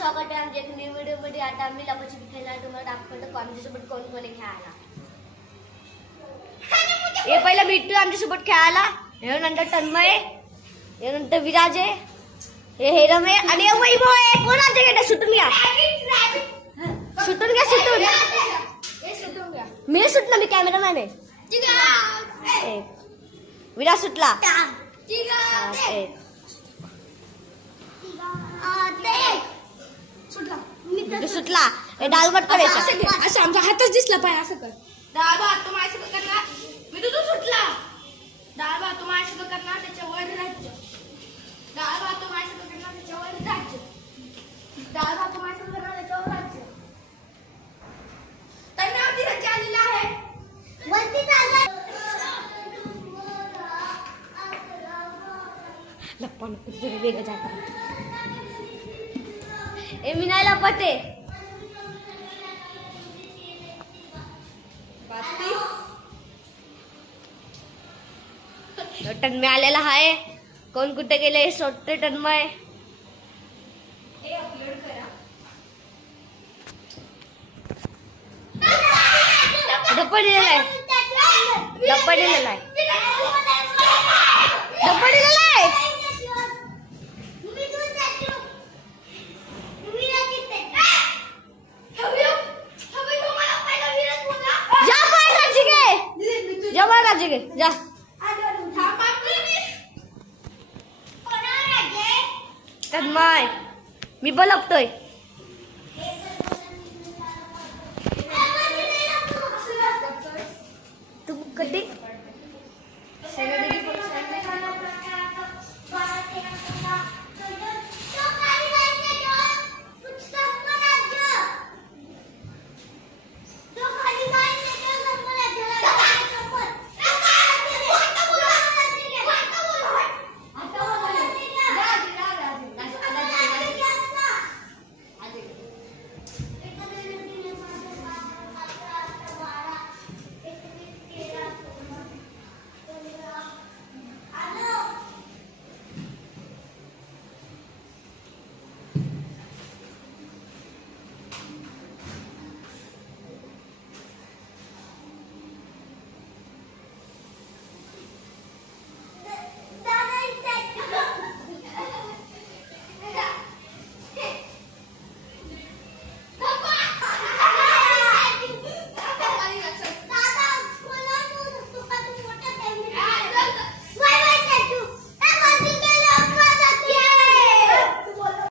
स्वागत आहे आमच्या एक न्यू व्हिडिओ मध्ये। आता आम्ही लपाछपी खेळणार, तुम्हाला दाखवतो आमच्यासोबत कोण कोण आहे खेळायला। हे पहिला बिट्टू आमच्यासोबत खेळायला, हे नंतर तन्मय, हे नंतर विराज आहे, हे हेरम आहे आणि हे वैभव आहे। कोण आमच्याकडे सुटून घ्या, सुटून घ्या, सुटून घ्या। मी सुटला, मी कॅमेरामॅन आहे। विराज सुटला, सुटला। हे डालगट करायचं असं आमचा हातच दिसला पाहिजे। असं कर, डाळ भात तो माझ्या सोबत करणार, मी तू सुटला। डाळ भात तो माझ्या सोबत करणार, त्याच्यावर राज्य। डाळ भात तो माझ्या सोबत करणार, त्याच्यावर राज्य। डाळ भात तो माझ्या सोबत करणार, त्याच्यावर राज्य। त्यांनी राज्य आलेलं आहे, वरती चाललं। लप्पा कुठे वेगळं जाता, ए मी नाही लपटे। तन्मय आलेला आहे, कोण कुठे गेले सोडते तन्मय। हे अपलोड करा, धप्पा दिलेला आहे, धप्पा दिलेला आहे, धप्पा दिलेला आहे। राजे गे जा, तन्मय मी बलपतोय। तू कधी